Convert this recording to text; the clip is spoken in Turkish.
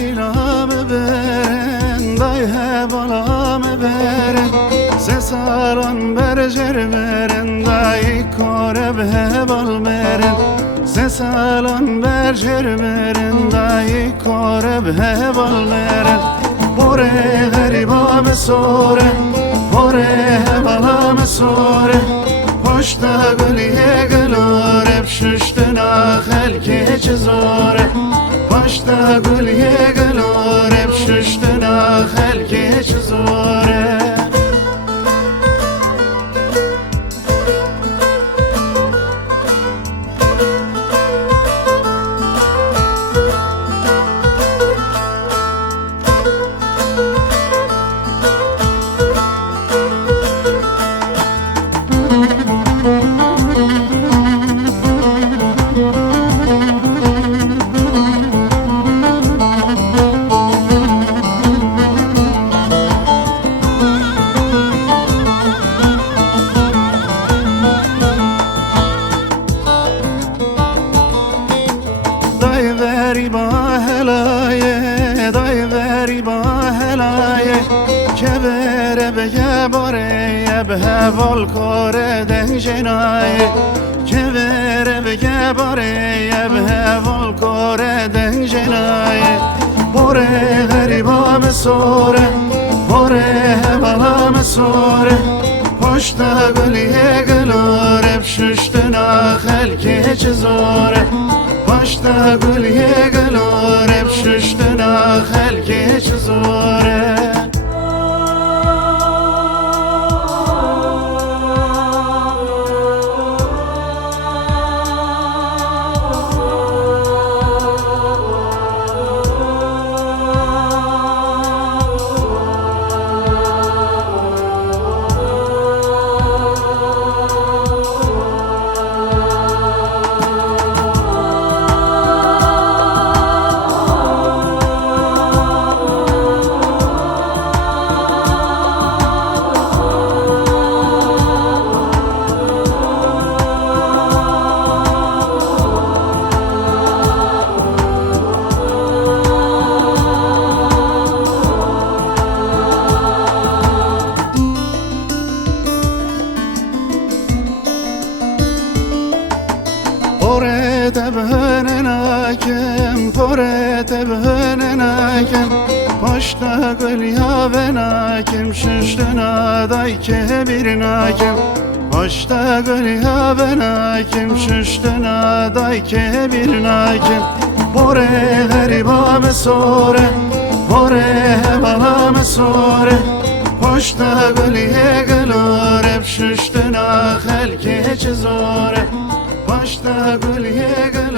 dilamı beren Day he balamı beren Se salan bercer beren Day koreb he bal beren Se salan bercer beren Day koreb he bal beren Bore gariba me sore Bore he bala me sore Poşta gülüye gülür hep şuştuna helki çizore Poşta gülüye gülür hep şuştuna helki çizore Day veri ba helaye, day veri ba helaye Kevere bege boreye behe vol kore den jenaye Kevere bege boreye behe vol kore den jenaye Bore gariba me sore, bore bala me sore Poşta gülüye gülür hep şuştuna helki çizore Poşta gülüye gülür hep şuştuna helki çizore Pore tebhenen hakem, pore tebhenen hakem Poşta gül yaven hakem, şuştuna day kebir hakem Poşta gül yaven hakem, şuştuna day kebir hakem Pore gariba me sore, pore bala me sore Poşta gülüye gülür hep şuştuna helki çizore Poşta gülüye gülür